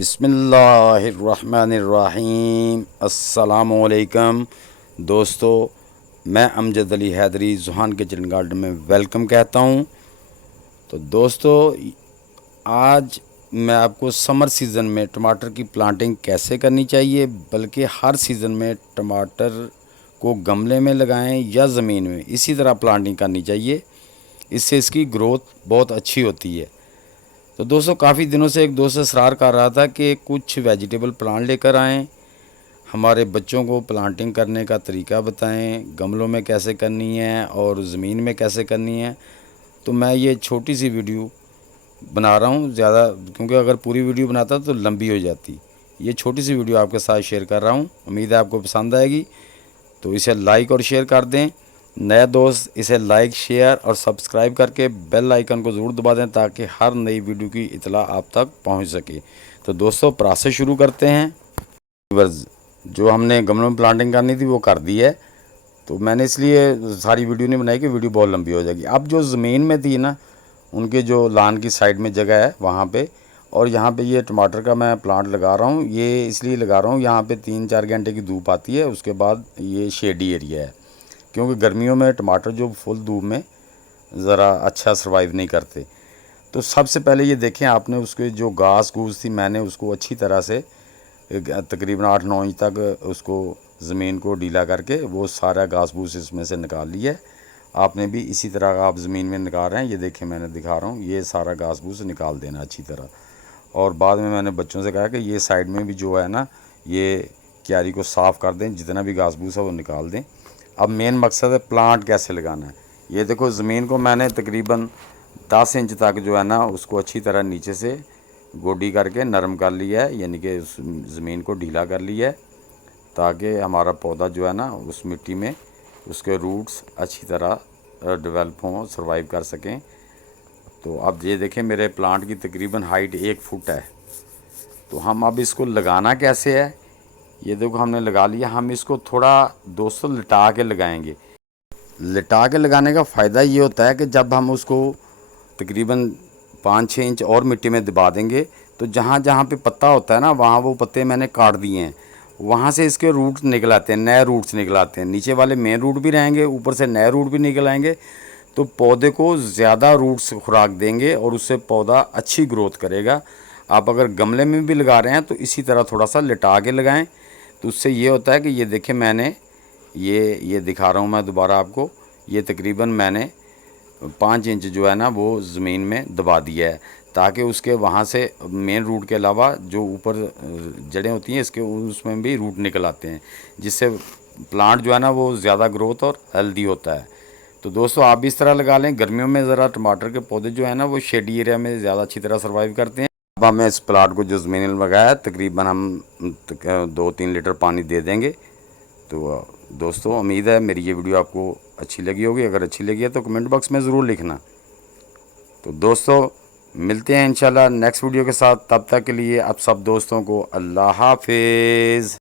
बिस्मिल्लाहिर्रहमानिर्रहीम। अस्सलामुअलैकुम दोस्तों, मैं अमजद अली हैदरी ज़ुहान किचन गार्डन में वेलकम कहता हूँ। तो दोस्तों, आज मैं आपको समर सीज़न में टमाटर की प्लांटिंग कैसे करनी चाहिए, बल्कि हर सीज़न में टमाटर को गमले में लगाएं या ज़मीन में इसी तरह प्लांटिंग करनी चाहिए। इससे इसकी ग्रोथ बहुत अच्छी होती है। तो दोस्तों, काफ़ी दिनों से एक दोस्त इसरार कर रहा था कि कुछ वेजिटेबल प्लांट लेकर आएँ, हमारे बच्चों को प्लांटिंग करने का तरीका बताएं, गमलों में कैसे करनी है और ज़मीन में कैसे करनी है। तो मैं ये छोटी सी वीडियो बना रहा हूँ ज़्यादा, क्योंकि अगर पूरी वीडियो बनाता तो लंबी हो जाती। ये छोटी सी वीडियो आपके साथ शेयर कर रहा हूँ, उम्मीद है आपको पसंद आएगी। तो इसे लाइक और शेयर कर दें। नए दोस्त इसे लाइक, शेयर और सब्सक्राइब करके बेल आइकन को ज़रूर दबा दें ताकि हर नई वीडियो की इतला आप तक पहुंच सके। तो दोस्तों, प्रोसेस शुरू करते हैं। बस जो हमने गमलों में प्लांटिंग करनी थी वो कर दी है। तो मैंने इसलिए सारी वीडियो नहीं बनाई कि वीडियो बहुत लंबी हो जाएगी। अब जो ज़मीन में थी ना, उनके जो लान की साइड में जगह है वहाँ पे, और यहाँ पे ये टमाटर का मैं प्लांट लगा रहा हूँ। ये इसलिए लगा रहा हूँ, यहाँ पे 3-4 घंटे की धूप आती है, उसके बाद ये शेडी एरिया है, क्योंकि गर्मियों में टमाटर जो फुल धूप में ज़रा अच्छा सर्वाइव नहीं करते। तो सबसे पहले ये देखें, आपने उसके जो घास घूस थी मैंने उसको अच्छी तरह से तकरीबन 8-9 इंच तक उसको ज़मीन को ढीला करके वो सारा घास फूस इसमें से निकाल लिया है। आपने भी इसी तरह आप ज़मीन में निकाल रहे हैं, ये देखें मैंने दिखा रहा हूँ, ये सारा घास फूस निकाल देना अच्छी तरह। और बाद में मैंने बच्चों से कहा कि ये साइड में भी जो है ना, ये क्यारी को साफ़ कर दें, जितना भी घास फूस है वो निकाल दें। अब मेन मकसद है प्लांट कैसे लगाना है। ये देखो, ज़मीन को मैंने तकरीबन 10 इंच तक जो है ना उसको अच्छी तरह नीचे से गोडी करके नरम कर लिया है, यानी कि उस ज़मीन को ढीला कर लिया है, ताकि हमारा पौधा जो है ना उस मिट्टी में उसके रूट्स अच्छी तरह डेवलप हों, सर्वाइव कर सकें। तो अब ये देखें, मेरे प्लांट की तकरीबन हाइट 1 फुट है। तो हम अब इसको लगाना कैसे है, ये देखो हमने लगा लिया। हम इसको थोड़ा दोस्तों लिटा के लगाएंगे। लिटा के लगाने का फ़ायदा ये होता है कि जब हम उसको तकरीबन 5-6 इंच और मिट्टी में दबा देंगे, तो जहाँ जहाँ पे पत्ता होता है ना, वहाँ वो पत्ते मैंने काट दिए हैं, वहाँ से इसके रूट्स निकल आते हैं, नए रूट्स निकल आते हैं। नीचे वाले मेन रूट भी रहेंगे, ऊपर से नए रूट भी निकल आएंगे। तो पौधे को ज़्यादा रूट्स खुराक देंगे और उससे पौधा अच्छी ग्रोथ करेगा। आप अगर गमले में भी लगा रहे हैं तो इसी तरह थोड़ा सा लिटा के लगाएं। तो उससे ये होता है कि ये देखें, मैंने ये दिखा रहा हूँ मैं दोबारा आपको। ये तकरीबन मैंने 5 इंच जो है ना वो ज़मीन में दबा दिया है, ताकि उसके वहाँ से मेन रूट के अलावा जो ऊपर जड़ें होती हैं इसके, उसमें भी रूट निकल आते हैं, जिससे प्लांट जो है ना वो ज़्यादा ग्रोथ और हेल्दी होता है। तो दोस्तों, आप भी इस तरह लगा लें। गर्मियों में ज़रा टमाटर के पौधे जो है ना वो शेडी एरिया में ज़्यादा अच्छी तरह सर्वाइव करते हैं। अब हमें इस प्लांट को जो ज़मीन में लगाया है, तकरीबन हम 2-3 लीटर पानी दे देंगे। तो दोस्तों, उम्मीद है मेरी ये वीडियो आपको अच्छी लगी होगी। अगर अच्छी लगी है तो कमेंट बॉक्स में ज़रूर लिखना। तो दोस्तों, मिलते हैं इंशाल्लाह नेक्स्ट वीडियो के साथ। तब तक के लिए आप सब दोस्तों को अल्लाह हाफिज़।